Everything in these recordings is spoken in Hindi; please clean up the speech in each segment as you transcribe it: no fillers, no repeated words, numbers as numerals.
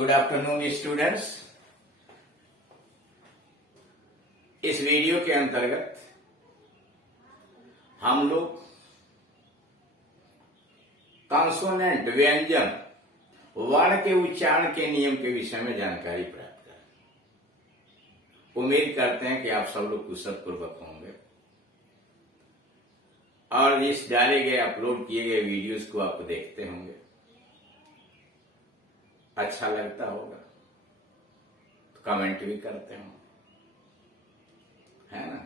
Good afternoon students. इस वीडियो के अंतर्गत हम लोग कॉन्सोनेंट व्यंजन वर्ण के उच्चारण के नियम के विषय में जानकारी प्राप्त करें। उम्मीद करते हैं कि आप सब लोग कुशल पूर्वक होंगे और इस डाले गए अपलोड किए गए वीडियोस को आप देखते होंगे, अच्छा लगता होगा तो कमेंट भी करते होंगे, है ना।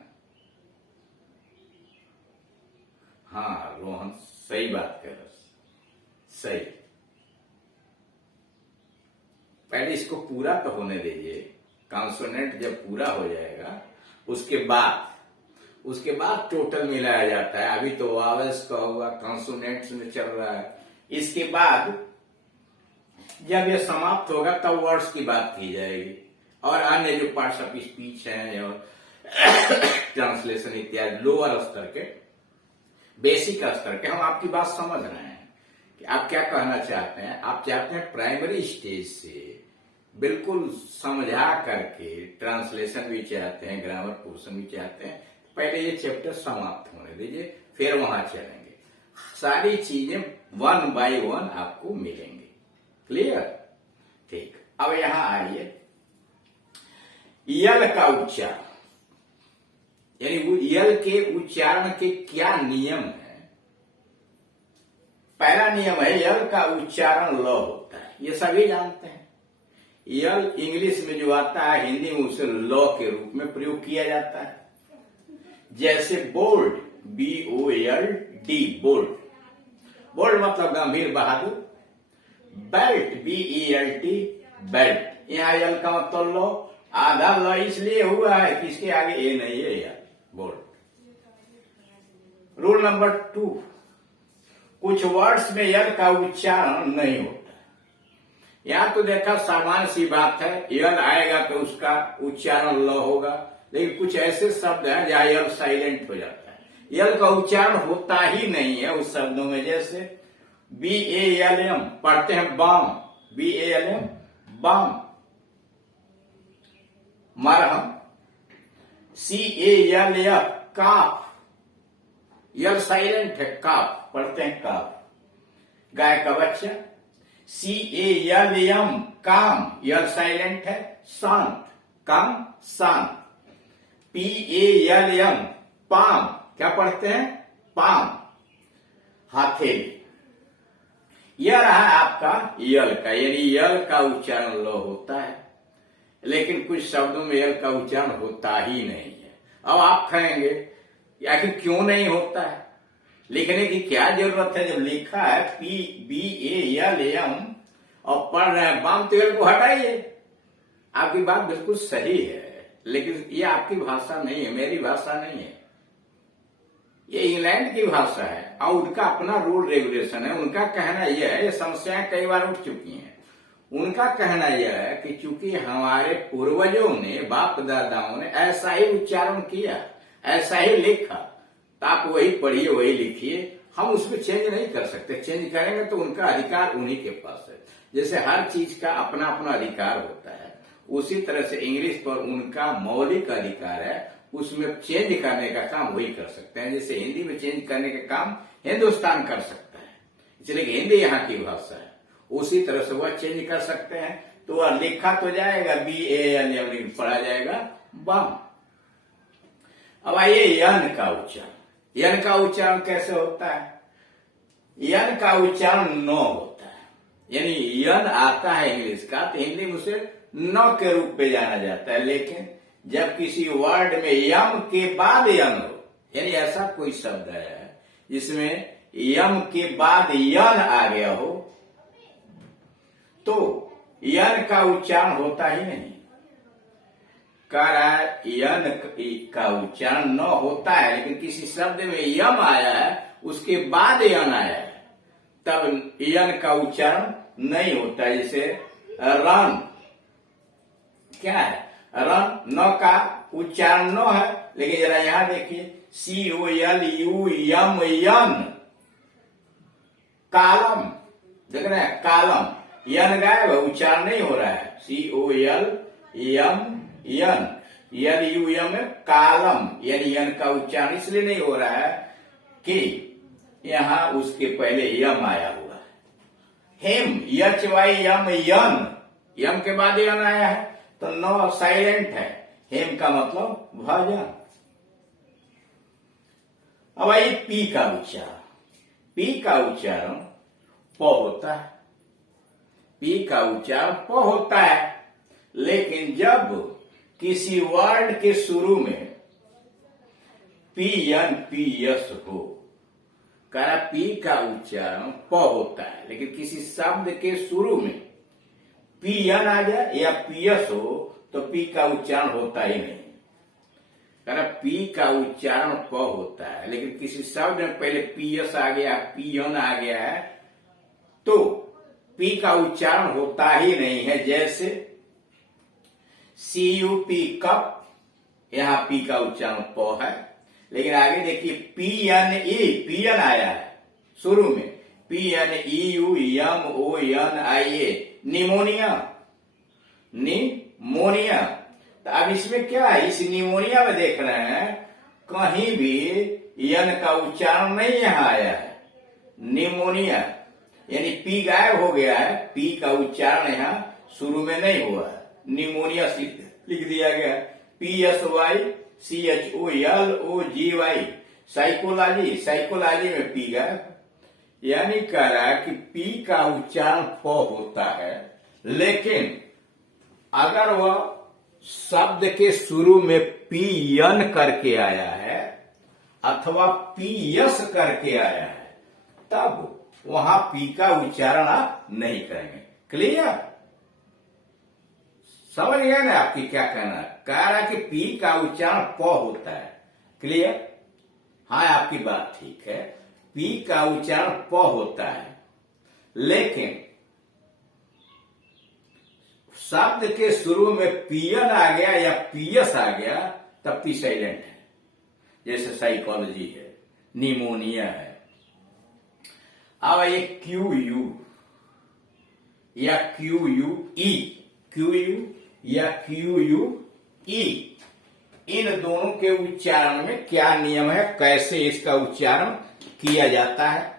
हाँ रोहन सही बात कर रहा, सही। पहले इसको पूरा तो होने दीजिए। कॉन्सोनेंट जब पूरा हो जाएगा उसके बाद टोटल मिलाया जाता है। अभी तो वावल्स का हुआ, कॉन्सोनेंट्स में चल रहा है। इसके बाद जब यह समाप्त होगा तब वर्ड्स की बात की जाएगी और अन्य जो पार्ट्स ऑफ स्पीच हैं और ट्रांसलेशन इत्यादि लोअर स्तर के, बेसिक स्तर के। हम आपकी बात समझ रहे हैं कि आप क्या कहना चाहते हैं। आप चाहते हैं प्राइमरी स्टेज से बिल्कुल समझा करके ट्रांसलेशन भी चाहते हैं, ग्रामर पोर्शन भी चाहते हैं। पहले ये चैप्टर समाप्त होने दीजिए, फिर वहां चलेंगे। सारी चीजें वन बाय वन आपको मिलेंगी। क्लियर? ठीक। अब यहां आइए, यल का उच्चारण, यानी यल के उच्चारण के क्या नियम है। पहला नियम है यल का उच्चारण ल होता है, ये सभी जानते हैं। यल इंग्लिश में जो आता है, हिंदी में उसे ल के रूप में प्रयोग किया जाता है। जैसे बोल्ड, BOLD, बोल्ड। बोल्ड मतलब गंभीर, बहादुर। Belt, BELT, belt. यहां यल का मतलब लो, आधा ल इसलिए हुआ है कि इसके आगे ए नहीं है, यल, बोल्ड। रूल नंबर 2, कुछ वर्ड्स में यल का उच्चारण नहीं होता। यहां तो देखा सामान्य सी बात है, यल आएगा तो उसका उच्चारण ल होगा, लेकिन कुछ ऐसे शब्द हैं जहां यल साइलेंट हो जाता है, यल का उच्चारण होता ही नहीं है उस शब्दों में। जैसे BALM पढ़ते हैं बाम, BALM बाम। मरहम, CALF काफ, यल साइलेंट है, काफ पढ़ते हैं काफ। गाय का बच्चा, CALM काम, यल साइलेंट है, शांत, काम शांत। PALM पाम, क्या पढ़ते हैं, पाम, हथेली। यह रहा आपका यल का, यानी यल का उच्चारण ल होता है, लेकिन कुछ शब्दों में यल का उच्चारण होता ही नहीं है। अब आप कहेंगे आखिर क्यों नहीं होता है, लिखने की क्या जरूरत है। जब लिखा है BALM और पढ़ रहे हैं बाम, तो यल को हटाइए। आपकी बात बिल्कुल सही है, लेकिन ये आपकी भाषा नहीं है, मेरी भाषा नहीं है, ये इंग्लैंड की भाषा है और उनका अपना रूल रेगुलेशन है। उनका कहना यह है, ये समस्याएं कई बार उठ चुकी हैं। उनका कहना यह है कि चूंकि हमारे पूर्वजों ने, बाप दादाओं ने ऐसा ही उच्चारण किया, ऐसा ही लिखा, तो आप वही पढ़िए, वही लिखिए। हम उसमें चेंज नहीं कर सकते। चेंज करेंगे तो उनका अधिकार उन्हीं के पास है। जैसे हर चीज का अपना अपना अधिकार होता है, उसी तरह से इंग्लिश पर उनका मौलिक अधिकार है, उसमें चेंज करने का काम वही कर सकते हैं। जैसे हिंदी में चेंज करने का काम हिंदुस्तान कर सकता है, इसलिए हिंदी यहाँ की भाषा है, उसी तरह से वह चेंज कर सकते हैं। तो वह लिखा तो जाएगा BALM, लेकिन पढ़ा जाएगा बम। अब आइए यन का उच्चारण। यन का उच्चारण कैसे होता है। यन का उच्चारण न होता है, यानी यन आता है इंग्लिश का, तो हिंदी में उसे न के रूप में जाना जाता है। लेकिन जब किसी वर्ड में यम के बाद यन हो, यानी ऐसा कोई शब्द है जिसमें यम के बाद यन आ गया हो, तो यन का उच्चारण होता ही नहीं। कह रहा है यन का उच्चारण न होता है, लेकिन किसी शब्द में यम आया है, उसके बाद यन आया है, तब यन का उच्चारण नहीं होता। जैसे रन, क्या है, रन, न का उच्चारण न है, लेकिन जरा यहां देखिए, COLUM, कालम, देख रहे हैं, कालम, यन गायब है, उच्चारण नहीं हो रहा है। COL यम यन, YUM कालम, यानी यन का उच्चारण इसलिए नहीं हो रहा है कि यहां उसके पहले यम आया हुआ है। हेम YHY यम यन, यम के बाद यन आया है तो नो साइलेंट है। हेम का मतलब भजन। अब आइए पी का उच्चारण। पी का उच्चारण प होता है। पी का उच्चारण प होता है, लेकिन जब किसी वर्ड के शुरू में PNPS हो, कहा पी का उच्चारण प होता है, लेकिन किसी शब्द के शुरू में PN आ जाए या PS हो तो पी का उच्चारण होता ही नहीं। कहा पी का उच्चारण प होता है, लेकिन किसी शब्द में पहले PS आ गया, PN आ गया है तो पी का उच्चारण होता ही नहीं है। जैसे CUP कप, यहां पी का उच्चारण प है, लेकिन आगे देखिए PN आया है शुरू में, PNEU यम ONIA, निमोनिया, निमोनिया। तो अब इसमें क्या है, इस निमोनिया में देख रहे हैं कहीं भी यन का उच्चारण नहीं यहां आया है। निमोनिया यानी पी गायब हो गया है, पी का उच्चारण यहां शुरू में नहीं हुआ है। निमोनिया लिख दिया गया, PSYCHOLOGY, साइकोलॉजी, साइकोलॉजी में पी गायब। यानी कह रहा है कि पी का उच्चारण प होता है, लेकिन अगर वह शब्द के शुरू में PN करके आया है अथवा PS करके आया है, तब वहां पी का उच्चारण आप नहीं करेंगे। क्लियर? समझ गया ना आपकी क्या कहना है? कह रहा कि पी का उच्चारण प होता है। क्लियर? हाँ, आपकी बात ठीक है, पी का उच्चारण प होता है, लेकिन शब्द के शुरू में PN आ गया या PS आ गया तब पी साइलेंट है। जैसे साइकोलॉजी है, निमोनिया है। अब ये QU या QUE, QU या QUE, इन दोनों के उच्चारण में क्या नियम है, कैसे इसका उच्चारण किया जाता है?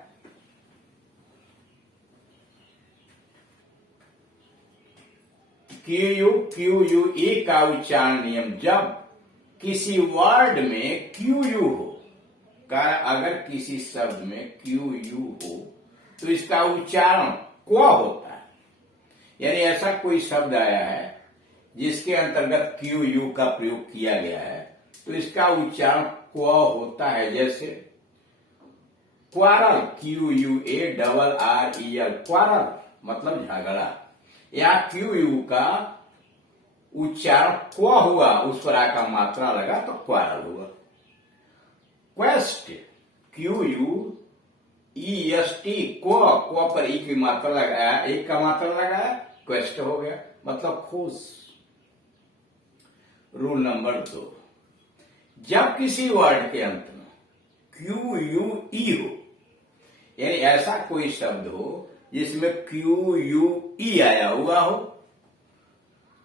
QUE का उच्चारण नियम, जब किसी वर्ड में QU हो, अगर किसी शब्द में QU हो तो इसका उच्चारण क्व होता है। यानी ऐसा कोई शब्द आया है जिसके अंतर्गत QU का प्रयोग किया गया है तो इसका उच्चारण क्व होता है। जैसे क्वारल, QUARREL, क्वारल मतलब झगड़ा। या QU का उच्चारण क्व हुआ, उस पर आ का मात्रा लगा तो क्वारल हुआ। क्वेस्ट, QUEST, क्व पर ई की मात्रा लगाया, एक का मात्रा लगाया, क्वेस्ट हो गया, मतलब खुश। रूल नंबर 2, जब किसी वर्ड के अंत में QUE हो, यानी ऐसा कोई शब्द हो जिसमें QUE आया हुआ हो,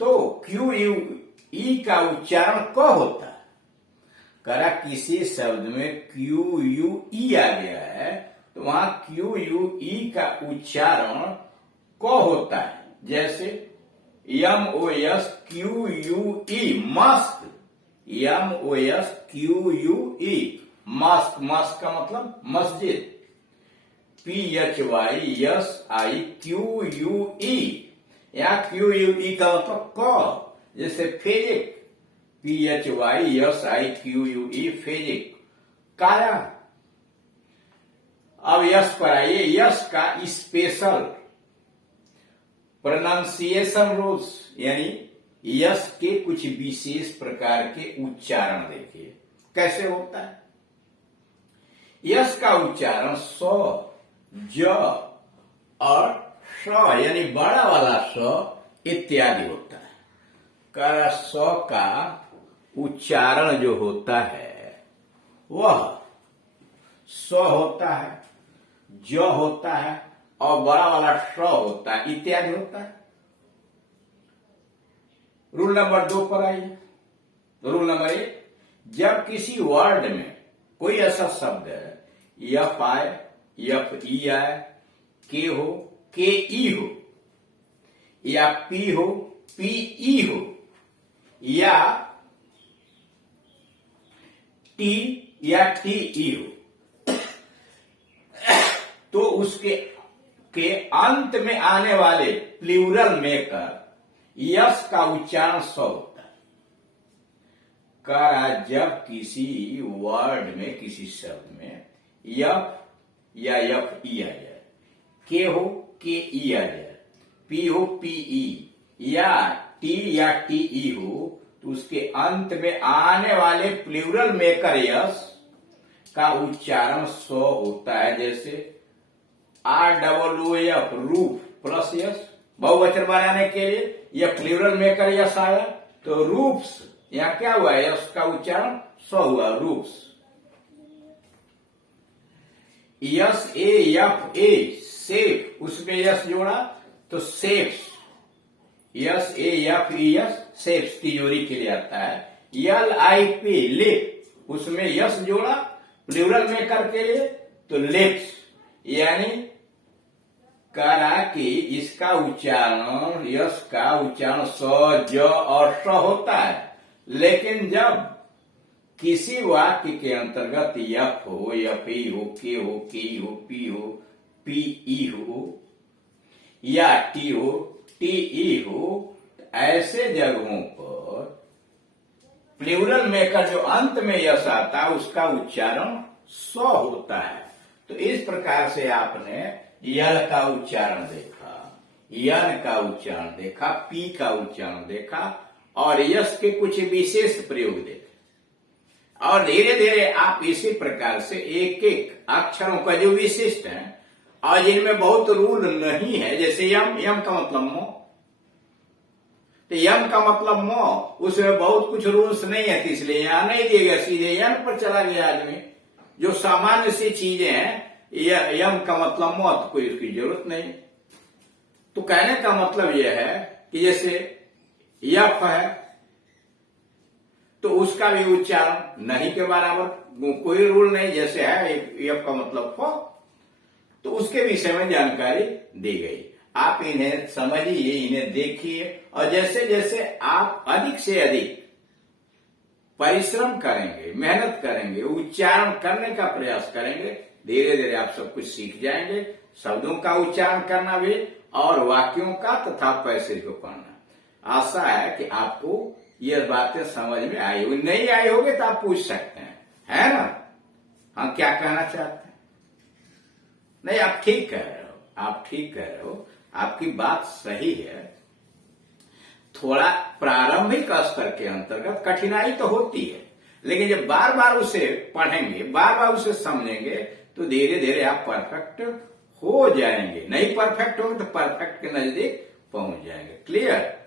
तो QUE का उच्चारण क होता है। करा किसी शब्द में QUE आ गया है तो वहां QUE का उच्चारण क होता है। जैसे MOSQUE, Musk, MOSQUE, Musk, Musk का मतलब मस्जिद। PHYSIQUE, या QUE का मतलब क, जैसे फिजिक, PHYSIQUE, फिजिक, काया। अब यश पर आइए, यश का स्पेशल प्रोनाउंसिएशन रूल्स, यानी यश के कुछ विशेष प्रकार के उच्चारण देखिए कैसे होता है। यश का उच्चारण स, ज और श, यानी बड़ा वाला स इत्यादि होता है। कर स का उच्चारण जो होता है वह स होता है, ज होता है, और बड़ा वाला श होता है, इत्यादि होता है। रूल नंबर 2 पर आइए। रूल नंबर 1, जब किसी वर्ड में कोई ऐसा शब्द है एफ आए, एफ ई आए, के हो, के ई हो, या पी हो, पी ई हो, या टी या टी ई हो, तो उसके अंत में आने वाले प्लूरल में कर यस का उच्चारण स होता है। करा जब किसी वर्ड में, किसी शब्द में यफ या यफ ई आ जाए, के हो, के ई आ जाए, पी हो, पी ई, या टी ई हो, तो उसके अंत में आने वाले प्लूरल मेकर यस का उच्चारण स होता है। जैसे ROOF रूफ प्लस यस, बहुवचन बनाने के लिए यह प्लूरल मेकर यस आया, तो रूफ्स, यहां क्या हुआ, यस का उच्चारण स हुआ, roofs. Yes A F a safe, उसमें यस जोड़ा तो safes, yes A F E yes, safes तिजोरी के लिए आता है। LIP लिप, उसमें यस जोड़ा प्लूरल मेकर के लिए तो लिप्स, यानी करा कि इसका उच्चारण, यस का उच्चारण स, ज और स होता है। लेकिन जब किसी वाक्य के अंतर्गत यफ हो, यफ ई हो, के हो, के ई हो, पी हो, पी ई हो, या टी हो, टी ई हो, ऐसे जगहों पर प्लूरल मेकर जो अंत में यस आता है उसका उच्चारण स होता है। तो इस प्रकार से आपने यल का उच्चारण देखा, यन का उच्चारण देखा, पी का उच्चारण देखा और यस के कुछ विशेष प्रयोग देखे, और धीरे धीरे आप इसी प्रकार से एक एक अक्षरों का जो विशिष्ट है और जिनमें बहुत रूल नहीं है, जैसे यम, यम का मतलब मो, तो यम का मतलब मो, उसमें बहुत कुछ रूल्स नहीं है, इसलिए यहां नहीं दिए गए, सीधे यम पर चला गया आदमी। जो सामान्य सी चीजें हैं, यम का मतलब मो, तो कोई उसकी जरूरत नहीं। तो कहने का मतलब यह है कि जैसे यफ है तो उसका भी उच्चारण नहीं के बराबर, कोई रूल नहीं, जैसे है यफ का मतलब फो, तो उसके विषय में जानकारी दी गई। आप इन्हें समझिए, इन्हें देखिए, और जैसे जैसे आप अधिक से अधिक परिश्रम करेंगे, मेहनत करेंगे, उच्चारण करने का प्रयास करेंगे, धीरे धीरे आप सब कुछ सीख जाएंगे, शब्दों का उच्चारण करना भी और वाक्यों का तथा पैसेज को पढ़ना। आशा है कि आपको ये बातें समझ में आई होगी, नहीं आई होगी तो आप पूछ सकते हैं, है ना, हम क्या कहना चाहते हैं। नहीं, आप ठीक कह रहे हो, आप ठीक कह रहे हो, आपकी बात सही है। थोड़ा प्रारंभिक स्तर के अंतर्गत कठिनाई तो होती है, लेकिन जब बार बार उसे पढ़ेंगे, बार बार उसे समझेंगे, तो धीरे धीरे आप परफेक्ट हो जाएंगे। नहीं परफेक्ट होंगे तो परफेक्ट के नजदीक पहुंच जाएंगे। क्लियर?